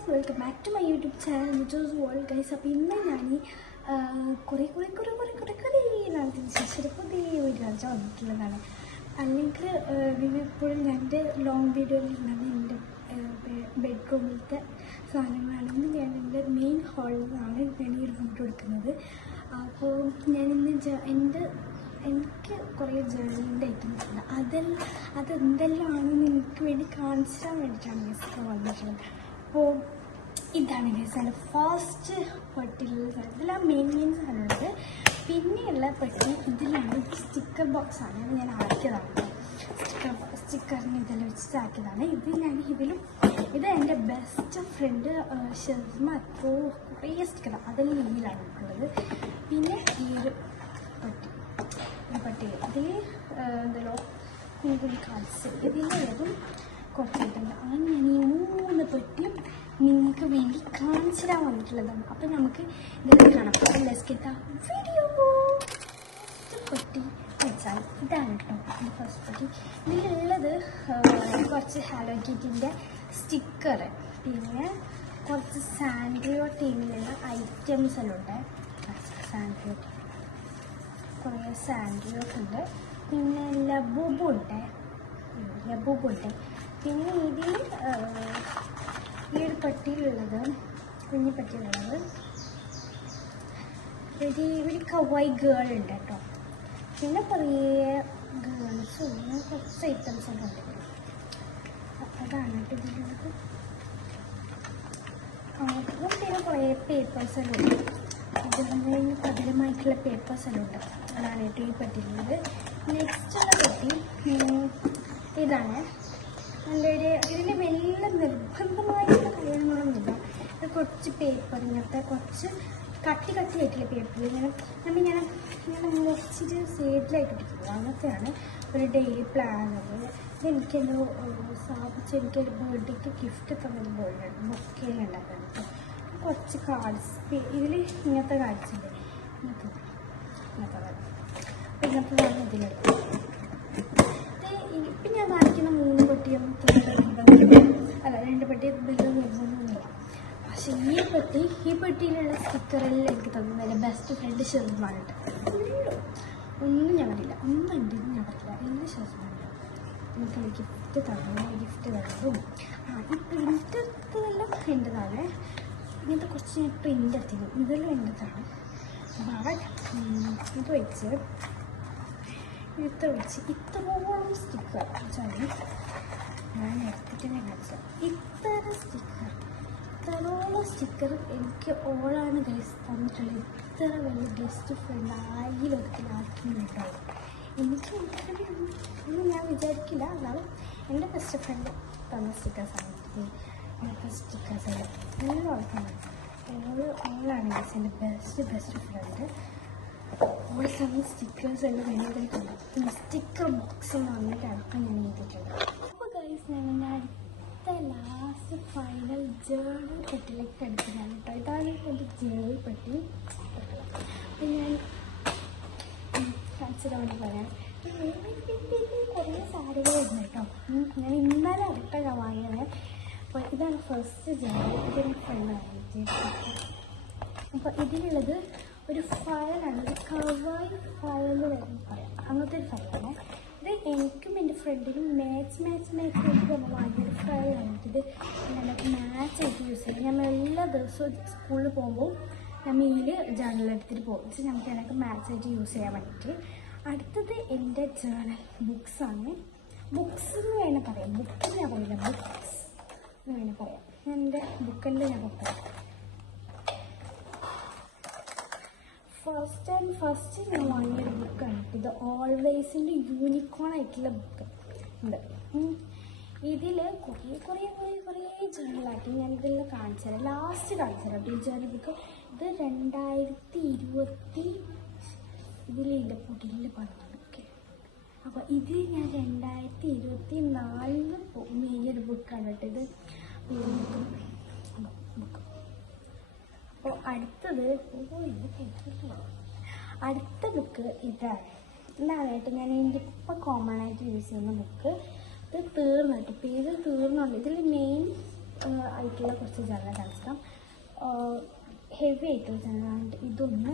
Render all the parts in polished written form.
Guys, welcome back to my YouTube channel Nijo's world guys. അപ്പോൾ ഇന്ന് ഞാൻ കുറേ നാളത്തിന് ശേഷം പുതിയ വീഡിയോ കാണിച്ചാൽ വന്നിട്ടുള്ളതാണ്. അല്ലെങ്കിൽ ഇപ്പോഴും ഞാൻ എൻ്റെ ലോങ് വീഡിയോയിൽ നിന്നാണ് എൻ്റെ ബെഡ്റൂമിലത്തെ സാധനങ്ങളാണെന്ന് ഞാൻ എൻ്റെ മെയിൻ ഹാളിൽ നിന്നാണ് ഞാൻ ഈ വീഡിയോ എടുക്കുന്നത്. അപ്പോൾ ഞാനിന്ന് എനിക്ക് കുറേ ജേർണലിൻ്റെ ഐറ്റംസ് ഉണ്ട്. അതെന്തെല്ലാമാണെന്ന് എനിക്ക് വേണ്ടി കാണിച്ചു തരാൻ വേണ്ടിയിട്ടാണ് ഗസ്റ്റ് വന്നിട്ടുള്ളത്. അപ്പോൾ ഇതാണ് ഗൈസ് എൻ്റെ ഫസ്റ്റ് പെട്ടിയിലുള്ള സാധനം. ഇതെല്ലാം മെയിൻ സാധനമുണ്ട്. പിന്നെയുള്ള പെട്ടി ഇതിലാണ് സ്റ്റിക്കർ ബോക്സാണ്. ഞാൻ ആക്കിയതാണ് സ്റ്റിക്കറിന് ഇതെല്ലാം വെച്ചിട്ട് ആക്കിയതാണ്. ഇത് എൻ്റെ ബെസ്റ്റ് ഫ്രണ്ട് ഷെർമ കുറേ സ്റ്റിക്കറാണ്. അതെല്ലാം ഇതിലാണ് ഉള്ളത്. പിന്നെ ഈ ഒരു പെട്ടി ഇതിൽ എന്തല്ലോ നിങ്ങൾക്ക് കാണിച്ച് ഇതിലും കുറച്ചിട്ടുണ്ട്. അങ്ങനെ ഞാൻ ഈ 3 പെട്ടിയും നിങ്ങൾക്ക് വേണ്ടി കാണിച്ചു തരാൻ വന്നിട്ടുള്ളതാണ്. അപ്പം നമുക്ക് ഇതിൽ കാണാം. വീഡിയോ പെട്ടി വെച്ചാൽ ഇതാണ് കേട്ടോ എൻ്റെ ഫസ്റ്റ് പെട്ടി. ഇതിലുള്ളത് കുറച്ച് ഹലോ കിറ്റിൻ്റെ സ്റ്റിക്കർ, പിന്നെ കുറച്ച് സാൻഡ്രിയോ ടീമിലുള്ള ഐറ്റംസ് എല്ലാം ഉണ്ട്. കുറേ സാൻഡ്രിയോസ് ഉണ്ട്, പിന്നെ ലബൂബുണ്ട്. പിന്നെ ഇതിൽ ഈ ഒരു പെട്ടിയിലുള്ളത് കുഞ്ഞു പെട്ടിയിലുള്ളത് ഒരു കവായി ഗേൾ ഉണ്ട് കേട്ടോ. പിന്നെ കുറേ ഗേൾസും കുറച്ച് ഐറ്റംസൊക്കെ ഉണ്ട്. അതാണ് കേട്ടോ ഇതിലുള്ളത്. അപ്പം പിന്നെ കുറേ പേപ്പേഴ്സെല്ലാം ഉണ്ട്. ഇതിന് പകരമായിട്ടുള്ള പേപ്പേഴ്സെല്ലാം ഉണ്ട്. അതാണ് കേട്ടോ ഈ പെട്ടിയിലുള്ളത്. നെക്സ്റ്റുള്ള പെട്ടി ഇതാണ്. ഇതിന് വലിയ നിർബന്ധമായിട്ടുള്ള കാര്യങ്ങളൊന്നുമില്ല. ഇത് കുറച്ച് പേപ്പർ, ഇങ്ങനത്തെ കുറച്ച് കട്ടിയായിട്ടുള്ള പേപ്പർ ഇങ്ങനെ മുറിച്ചിട്ട് സൈഡിലായിട്ട് ഇട്ടിട്ടുള്ളത് അങ്ങനത്തെയാണ്. ഒരു ഡെയിലി പ്ലാനർ. ഇതെനിക്കെന്തോ സ്ഥാപിച്ച് എനിക്കൊരു ബർത്ത്ഡേക്ക് ഗിഫ്റ്റ് തന്നൊരു ബൊക്കെയിൽ ഉണ്ടാക്കാൻ. കുറച്ച് കാർഡ്സ് ഇതിൽ ഇങ്ങനത്തെ കാർഡ്സ് ഉണ്ട്. ഇങ്ങനത്തെ ഇതിലെടുക്കും. ഇപ്പം ഞാൻ കാണിക്കുന്ന 3 പെട്ടിയും 2 പെട്ടി നിർബന്ധമൊന്നുമില്ല. പക്ഷേ ഈ പെട്ടിയിലുള്ള സ്റ്റിക്കറെല്ലാം എനിക്ക് തന്നത് എൻ്റെ ബെസ്റ്റ് ഫ്രണ്ട് ഷെർമാണ് കേട്ടോ. ഒന്നും ഞാൻ പറയില്ല, ഒന്നും ഉണ്ടെന്ന് ഞാൻ പറയില്ല. എല്ലാ ഷെർമാണ് എനിക്ക് ഗിഫ്റ്റ് തന്നതും ഈ പ്രിൻ്റ് എടുത്തതെല്ലാം എൻ്റെതാണ്. ഇങ്ങനത്തെ കുറച്ച് ഞാൻ പ്രിൻ്റ് എടുത്തിരുന്നു, ഇതെല്ലാം എൻ്റെതാണ്. ഇത് വെച്ച് ഇത്രയോളം സ്റ്റിക്കർ ഞാൻ എടുത്തിട്ട് തന്നെ കാണിച്ചത്. ഇത്രയോളം സ്റ്റിക്കർ എനിക്ക് ഓളാണ് ഗൈസ് തന്നിട്ടുള്ളത്. ഇത്ര വലിയ ബെസ്റ്റ് ഫ്രണ്ട് ആക്കിയിട്ടുണ്ടാവും. എനിക്ക് ഒന്നും ഞാൻ വിചാരിക്കില്ല. എന്നാലും എൻ്റെ ബെസ്റ്റ് ഫ്രണ്ട് തന്ന സ്റ്റിക്കേഴ്സാണ്. ഇങ്ങനത്തെ സ്റ്റിക്കേഴ്സെല്ലാം നല്ല ഓൾക്കാണ്. ഓളാണ് ഗൈസ് എൻ്റെ ബെസ്റ്റ് ഫ്രണ്ട്. ഓൾ തന്ന സ്റ്റിക്കേഴ്സ് എല്ലാം വേണ്ടിയിട്ടുണ്ട്. പിന്നെ സ്റ്റിക്കർ ബോക്സ് വന്നിട്ടാണ് ഞാൻ എഴുതിയിട്ടുള്ളത്. അപ്പോൾ ഗൈസ് ഞാൻ അടുത്ത ലാസ്റ്റ് ഫൈനൽ ജേർണൽ പെട്ടിയിലേക്ക് എടുക്കുന്നതാണ് കേട്ടോ. ഇതാണ് എൻ്റെ ജേർണൽ പെട്ടി. അപ്പം ഞാൻ കാണിച്ചിട്ട് വേണ്ടി പറയാം. കുറേ സാരികളുണ്ട് കേട്ടോ. ഞാൻ ഇന്നലെ അടുത്താണ് വാങ്ങിയത്. അപ്പോൾ ഇതാണ് ഫസ്റ്റ് ജേർണൽ. ഇതൊരു ഫ്രണ്ടാണ്. അപ്പോൾ ഇതിലുള്ളത് ഒരു ഫയലാണ്. ഒരു കവായി ഫയൽ പറയാം. അങ്ങനത്തെ ഒരു ഫയലാണ്. ഇത് എനിക്കും എൻ്റെ ഫ്രണ്ടിനും മാച്ച് നമ്മൾ വാങ്ങിയൊരു ഫയലാണ്. ഇത് നമുക്ക് മാച്ചായിട്ട് യൂസ് ചെയ്യും. നമ്മൾ എല്ലാ ദിവസവും സ്കൂളിൽ പോകുമ്പോൾ നമ്മൾ ജേർണലെടുത്തിട്ട് പോകും. പക്ഷേ നമുക്ക് അതിനൊക്കെ മാച്ചായിട്ട് യൂസ് ചെയ്യാൻ വേണ്ടിയിട്ട്. അടുത്തത് എൻ്റെ ജേർണൽ ബുക്സാണ്. ബുക്സ് എന്ന് വേണേൽ പറയാം. ബുക്ക് ഞാൻ പറയില്ല, ബുക്സ് എന്ന് വേണേൽ പറയാം. എൻ്റെ ബുക്കിൻ്റെ ഞാൻ പറയാം. ഫസ്റ്റ് ഞാൻ വാങ്ങിയൊരു ബുക്കാണ്. ഇത് ഓൾവേസിൻ്റെ യൂണിക്കോൺ ആയിട്ടുള്ള ബുക്ക് ഉണ്ട്. ഇതിൽ കുറേ ജേർണലാക്കി ഞാൻ ഇതെല്ലാം കാണിച്ചു തരാം. ലാസ്റ്റ് കാണിച്ചു തരാം ഈ ജേർണൽ ബുക്ക്. ഇത് 2020 ഇതിലിൻ്റെ പൊട്ടിയിൽ പറഞ്ഞത്. ഓക്കെ, അപ്പോൾ ഇത് ഞാൻ 2024 വാങ്ങിയൊരു ബുക്കാണ് കേട്ടോ. ഇത് ബുക്ക്. അപ്പോൾ അടുത്ത ബുക്ക് ഇതാണ് ഞാൻ എൻ്റെ ഇപ്പം കോമൺ ആയിട്ട് യൂസ് ചെയ്യുന്ന ബുക്ക്. ഇത് തീർന്നിട്ട് പേര് തീർന്നുണ്ട്. ഇതിൽ മെയിൻ ആയിട്ടുള്ള കുറച്ച് ജേണൽ കാണിക്കാം. ഹെവി ആയിട്ടുള്ള ജേണലാണ് ഇതൊന്ന്.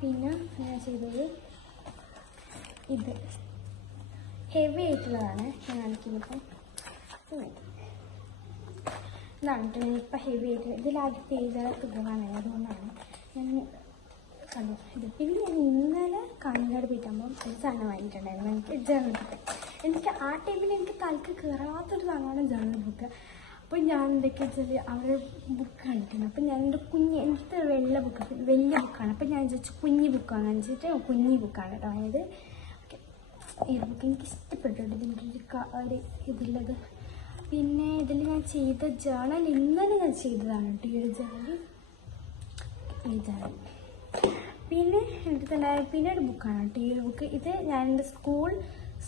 പിന്നെ ഞാൻ ചെയ്തത് ഇത് ഹെവി ആയിട്ടുള്ളതാണ് ഞാൻ കാണിക്കുന്നത്. ഇതാണ് ഇപ്പം ഹെവി ആയിട്ട് ഇതിലാകെ പേജുകളൊക്കെ കുറവാണ്, അതുകൊണ്ടാണ് ഞാൻ കണ്ടു ഇത്. പിന്നെ ഞാൻ ഇന്നലെ കാഞ്ഞങ്ങാട് പോയിട്ടാകുമ്പോൾ ഒരു സാധനം വാങ്ങിയിട്ടുണ്ടായിരുന്നു, എനിക്ക് ജേണൽ ബുക്ക്. എനിക്ക് ആ ടൈമിൽ എനിക്ക് തലക്ക് കയറാത്തൊരു സാധനമാണ് ജേണൽ ബുക്ക്. അപ്പോൾ ഞാൻ എന്തൊക്കെയാ വെച്ചാൽ അവരുടെ ബുക്ക് കണ്ടിട്ടുണ്ട്. അപ്പോൾ ഞാൻ എൻ്റെ എനിക്ക് വലിയ ബുക്കാണ്. അപ്പോൾ ഞാൻ വിചാരിച്ചു കുഞ്ഞി ബുക്കാണ് വെച്ചിട്ട് കുഞ്ഞി ബുക്കാണ് കേട്ടോ. അതായത് ഈ ബുക്ക് എനിക്ക് ഇഷ്ടപ്പെട്ടിട്ടുണ്ട്, ഇതിൻ്റെ ഇതിലുള്ളത്. പിന്നെ ഇതിൽ ഞാൻ ചെയ്ത ജേണൽ ഇന്നലെ ഞാൻ ചെയ്തതാണ് കേട്ടോ, ഈ ഒരു ജേണൽ, ഈ ജേണൽ. പിന്നെ എടുത്തുണ്ടായ പിന്നെ ഒരു ബുക്കാണ് കേട്ടോ ഈ ഒരു ബുക്ക്. ഇത് ഞാൻ എൻ്റെ സ്കൂൾ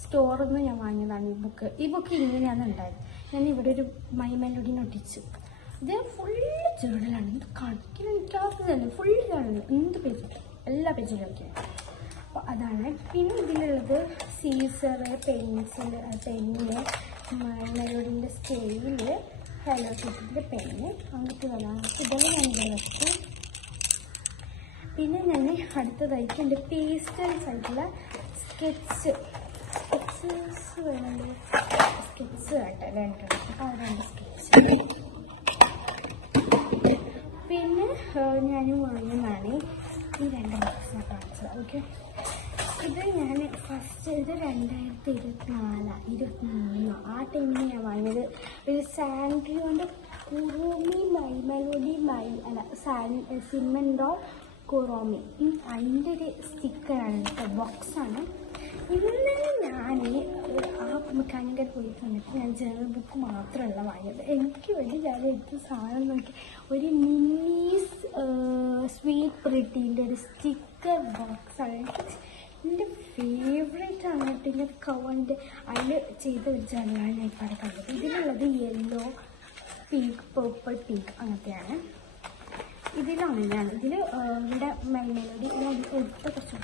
സ്റ്റോറിൽ നിന്ന് ഞാൻ വാങ്ങിയതാണ് ഈ ബുക്ക്. ഈ ബുക്ക് ഇങ്ങനെയാണ് ഉണ്ടായത്. ഞാൻ ഇവിടെ ഒരു മൈ മെലഡി ഒട്ടിച്ചു. ഇത് ഫുള്ള് ജേണലാണ്, ഇത് കണക്കിന് എനിക്കാത്തതല്ല, ഫുള്ള് ജേണൽ, എന്ത് പേജ് എല്ലാ പേജിലും ഒക്കെയാണ്. അപ്പോൾ അതാണ്. പിന്നെ ഇതിലുള്ളത് സീസർ, പെൻസിൽ, പെന്ന്, മൈ മെലഡിൻ്റെ സ്കെയില്, ഹലോ കിറ്റിൻ്റെ പെന്ന്, അങ്ങനത്തെ കളാണ്. ഇതെല്ലാം ഞാൻ ഇവിടെ വെച്ചു. പിന്നെ ഞാൻ അടുത്തതായിട്ട് എൻ്റെ പേസ്റ്റൽസ് ആയിട്ടുള്ള സ്കെച്ചസ് വേണമല്ലോ, സ്കെച്ച് ആട്ടെ വേണ്ടത്, രണ്ട് സ്കെച്ച്. പിന്നെ ഞാൻ വാങ്ങുന്നതാണ് ഈ 2 ബോക്സിനെ കാണിച്ചത്. ഓക്കെ, ഇത് ഞാൻ ഫസ്റ്റ് ഇത് 2023 ആ ടൈമിൽ ഞാൻ വാങ്ങിയത്. ഒരു സാൻഡ്രിയോൻ്റെ കുറുമി മൈ മെലഡി സിമൻഡോ കുറോമി, അതിൻ്റെ ഒരു സ്റ്റിക്കറാണ് കേട്ടോ, ബോക്സാണ്. ഇന്നലെ ഞാൻ ആ കാഞ്ഞങ്ങാട് പോയി കണ്ടിട്ട് ഞാൻ ജേണൽ ബുക്ക് മാത്രമല്ല വാങ്ങിയത്. എനിക്ക് വേണ്ടി ഞാൻ എടുത്ത സാധനം നോക്കി ഒരു മിനി സ്വീറ്റ് പ്രിട്ടീൻ്റെ ഒരു സ്റ്റിക്കർ ബോക്സാണ്. എൻ്റെ ഫേവറേറ്റ് ആണ് കേട്ടോ. ഇങ്ങനെ കവറിൻ്റെ അതിൽ ചെയ്ത ഒരു ജേണലാണ് ഞാൻ ഇപ്പോൾ കണ്ടത്. ഇതിലുള്ളത് യെല്ലോ, പിങ്ക്, പേർപ്പിൾ, പിങ്ക് അങ്ങനത്തെയാണ്. ഇതിലാണ് ഇതിൽ ഇവിടെ മൈ മെലഡി എടുത്ത കുറച്ച്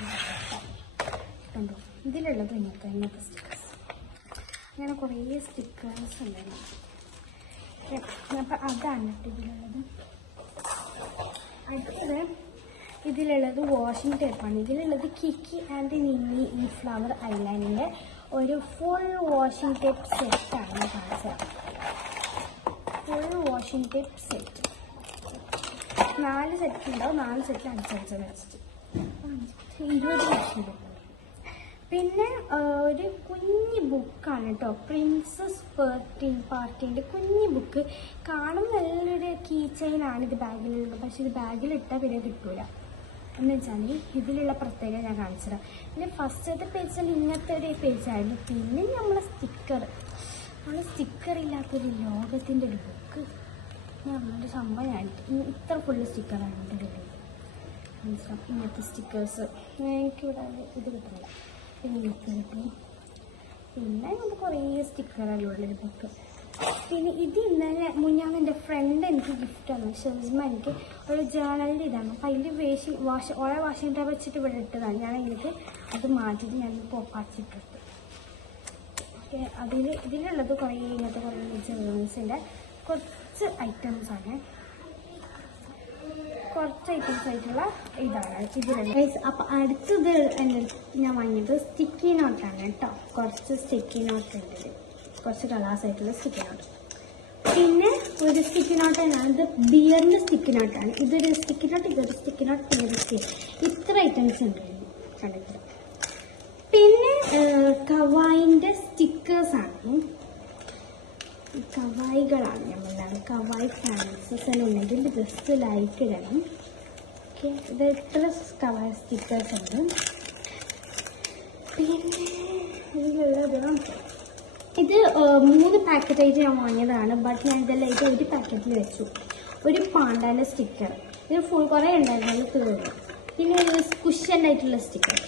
കണ്ടോ. ഇതിലുള്ളത് ഇങ്ങനത്തെ സ്റ്റിക്കേഴ്സ്, അങ്ങനെ കുറേ സ്റ്റിക്കേഴ്സ് ഉണ്ടായിരുന്നു. അപ്പം അതാണ് ഇതിലുള്ളത്. അടുത്തത് ഇതിലുള്ളത് വാഷിംഗ് ടേപ്പാണ്. ഇതിലുള്ളത് കിക്കി ആൻഡ് നിന്നി ഈ ഫ്ലവർ ഐലൈനിൻ്റെ ഒരു ഫുൾ വാഷിംഗ് ടേപ്പ് സെറ്റാണ് കാണിച്ചത്. Full washing tape set 4 set ഉണ്ടാവും. 4 സെറ്റ് അടിച്ചടിച്ച് വെച്ചിട്ട് 20 വാഷിംഗ് ടേപ്പ്. പിന്നെ ഒരു കുഞ്ഞി ബുക്കാണ് കേട്ടോ, പ്രിൻസസ് പാർട്ടീൻ്റെ കുഞ്ഞി ബുക്ക്. കാണും നല്ലൊരു കീ ചെയിനാണ് ഇത് ബാഗിലുള്ളത്. പക്ഷേ ഇത് ബാഗിലിട്ടാൽ പിന്നെ കിട്ടൂല. എന്ന് വെച്ചാൽ ഇതിലുള്ള പ്രത്യേകത ഞാൻ കാണിച്ചുതരാം. പിന്നെ ഫസ്റ്റത്തെ പേജിൽ ഇങ്ങനത്തെ ഒരു പേജായിരുന്നു. പിന്നെ നമ്മളെ സ്റ്റിക്കർ ഇല്ലാത്തൊരു ലോകത്തിൻ്റെ ഒരു ബുക്ക് നമ്മളൊരു സംഭവമായിട്ട് ഇത്ര ഫുള്ള് സ്റ്റിക്കറാണ് എൻ്റെ കയ്യിൽ. മനസ്സിലാവും ഇങ്ങനത്തെ സ്റ്റിക്കേഴ്സ് എനിക്കിവിടെ ഇത് കിട്ടില്ല. പിന്നെ ഇത് കിട്ടും. പിന്നെ നമുക്ക് കുറേ സ്റ്റിക്കറെല്ലാം ഉള്ളൊരു ബുക്ക്. പിന്നെ ഇത് ഇന്നലെ മുന്നാണ് എൻ്റെ ഫ്രണ്ട് എനിക്ക് ഗിഫ്റ്റ് തന്നു. ഷെസ്മ എനിക്ക് ഒരു ജേണലിൻ്റെ ഇതാണ്. അപ്പം അതിൻ്റെ ഓരോ വാഷിംഗ് ടേപ്പ് വെച്ചിട്ട് ഇവിടെ ഇട്ടതാണ്. ഞാൻ എനിക്ക് അത് മാറ്റിയിട്ട് ഞാൻ പോപ്പാച്ചിട്ടിട്ട്. ഓക്കെ, ഇതിലുള്ളത് കുറേ ഇങ്ങനത്തെ കുറേ ജേണൽസിൻ്റെ കുറച്ച് ഐറ്റംസാണ്. കുറച്ച് ഐറ്റംസ് ആയിട്ടുള്ള ഇതാണ് ഇതിലുള്ളത്. അപ്പം അടുത്തത് എൻ്റെ ഞാൻ വാങ്ങിയത് സ്റ്റിക്കി നോട്ടാണ് കേട്ടോ. കുറച്ച് സ്റ്റിക്കി നോട്ട് ഉണ്ട്, കുറച്ച് കളേഴ്സ് ആയിട്ടുള്ള സ്റ്റിക്കി നോട്ട്. പിന്നെ ഒരു സ്റ്റിക്കി നോട്ട് തന്നെയാണ് ഇത്, ബിയറിൻ്റെ സ്റ്റിക്കി നോട്ടാണ്. ഇതൊരു സ്റ്റിക്കി നോട്ട്, ഇതൊരു സ്റ്റിക്കി നോട്ട്, പിന്നെ ഒരു സ്റ്റിക്കി. ഇത്ര ഐറ്റംസ് ഉണ്ട് കണ്ടിട്ട്. പിന്നെ കവായിൻ്റെ സ്റ്റിക്കേഴ്സാണ്, കവായികളാണ് നമ്മളാണ്. കവായി ഫാൻസസ് എല്ലാം ഉണ്ടെങ്കിൽ ജസ്റ്റ് ലൈക്ക് ഇടണം. ഓക്കെ, ഇത് എത്ര കവായി സ്റ്റിക്കേഴ്സ് ഉണ്ട്. പിന്നെ ഇതിലുള്ളത് ഇത് 3 പാക്കറ്റായിട്ട് ഞാൻ വാങ്ങിയതാണ്. ബട്ട് ഞാൻ ഇതെല്ലാം ഇത് ഒരു പാക്കറ്റിൽ വെച്ചു. ഒരു പാണ്ടാൻ്റെ സ്റ്റിക്കർ, ഇത് ഫുൾ കുറേ ഉണ്ടായിരുന്നു, അത് തീർന്നു. പിന്നെ ഒരു കുഷ്യൻ ആയിട്ടുള്ള സ്റ്റിക്കർ.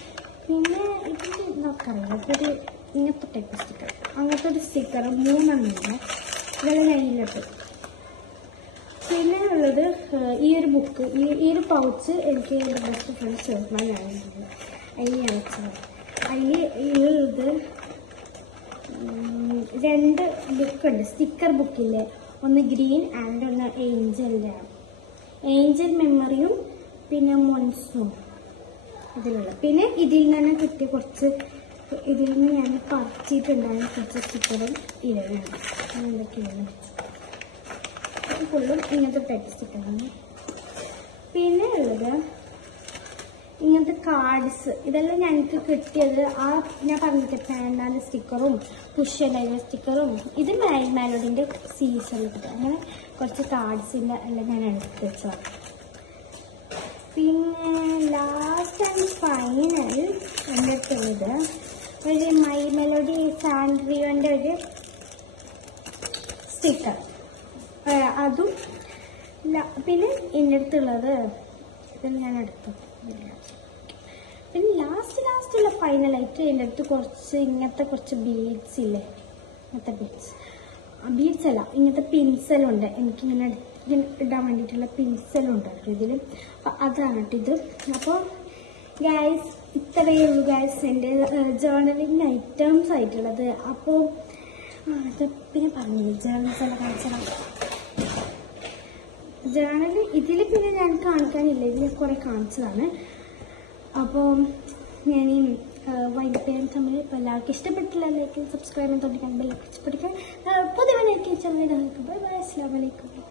പിന്നെ ഇതിൻ്റെ നമുക്കറിയാം ഇതൊരു ഇങ്ങനത്തെ ടൈപ്പ് സ്റ്റിക്കർ, അങ്ങനത്തെ ഒരു സ്റ്റിക്കർ 3 ഇതെല്ലാം ഞാൻ ഇതിലിട്ടു. പിന്നെ ഉള്ളത് ഈ ഒരു ബുക്ക്, ഈ ഒരു പൗച്ച് എനിക്ക് എൻ്റെ ബെസ്റ്റ് ഫ്രണ്ട് ചേർന്നാൽ ഞാനുണ്ട്. അതിൽ ഞാൻ വെച്ചത്. അതിൽ ഇത് 2 ബുക്കുണ്ട്. സ്റ്റിക്കർ ബുക്കില്ലേ, ഒന്ന് ഗ്രീൻ ആൻഡ് ഒന്ന് ഏഞ്ചലിൻ്റെ ഏഞ്ചൽ മെമ്മറിയും പിന്നെ മൊൻസും ഇതിലുള്ള. പിന്നെ ഇതിൽ നിന്ന് കിട്ടിയ കുറച്ച് ഇതിൽ നിന്ന് ഞാൻ പറിച്ചിട്ടുണ്ടായ കുറച്ച് സ്റ്റിക്കറും ഇവരാണ്. എന്തൊക്കെയാണ് ഫുള്ളും ഇങ്ങനത്തെ ടൈപ്പ് സ്റ്റിക്കറാണ്. പിന്നെ ഉള്ളത് ഇങ്ങനത്തെ കാർഡ്സ്. ഇതെല്ലാം ഞങ്ങൾക്ക് കിട്ടിയത് ഞാൻ പറഞ്ഞിട്ട് പാൻഡാൻ്റെ സ്റ്റിക്കറും പുഷ്യൻ്റെ സ്റ്റിക്കറും ഇത് മെലഡിൻ്റെ സീസണിൽ കിട്ടും. അങ്ങനെ കുറച്ച് കാർഡ്സിൻ്റെ എല്ലാം ഞാൻ എടുത്ത് വെച്ചതാണ്. പിന്നെ ലാസ്റ്റ് ആൻഡ് ഫൈനൽ എൻ്റെ അടുത്തുള്ളത് ഒരു മൈ മെലഡി സാൻഡ്രിയോൻ്റെ ഒരു സ്റ്റിക്കർ, അതും. പിന്നെ എൻ്റെ അടുത്തുള്ളത് ഇതെല്ലാം ഞാൻ എടുത്തു. പിന്നെ ലാസ്റ്റുള്ള ഫൈനലായിട്ട് എൻ്റെ അടുത്ത് കുറച്ച് ഇങ്ങനത്തെ കുറച്ച് ബീഡ്സ് ഇല്ലേ, ഇങ്ങനത്തെ ബീഡ്സ് അല്ല, ഇങ്ങനത്തെ പിൻസലുണ്ട്. എനിക്കിങ്ങനെ ഇടാൻ വേണ്ടിയിട്ടുള്ള പിൻസലുണ്ട് ഇതിൽ. അപ്പോൾ അതാണ് കേട്ടോ ഇത്. അപ്പോൾ ഗൈസ് ഇത്രയേ ഉള്ളൂ ഗൈസ് എൻ്റെ ജേർണലിങ് ഐറ്റംസ് ആയിട്ടുള്ളത്. അപ്പോൾ ഇത് പിന്നെ പറഞ്ഞില്ലേ ജേർണൽസ് എല്ലാം കാണിച്ചതാണ്. ജേർണൽ ഇതിൽ പിന്നെ ഞാൻ കാണിക്കാനില്ല, ഇതിൽ കുറേ കാണിച്ചതാണ്. അപ്പോൾ ഞാൻ വൈകിട്ട് ചെയ്യാൻ തമ്മിൽ ഇപ്പോൾ എല്ലാവർക്കും ഇഷ്ടപ്പെട്ടില്ല ലൈക്ക് സബ്സ്ക്രൈബ് ചെയ്യാൻ തുടങ്ങിക്കാൻ ബെല്ലൊക്കെ ഇഷ്ടപ്പെട്ടിക്കാൻ പുതിയ ചാനൽ. ബൈ ബൈ, അസ്സലാമു അലൈക്കും.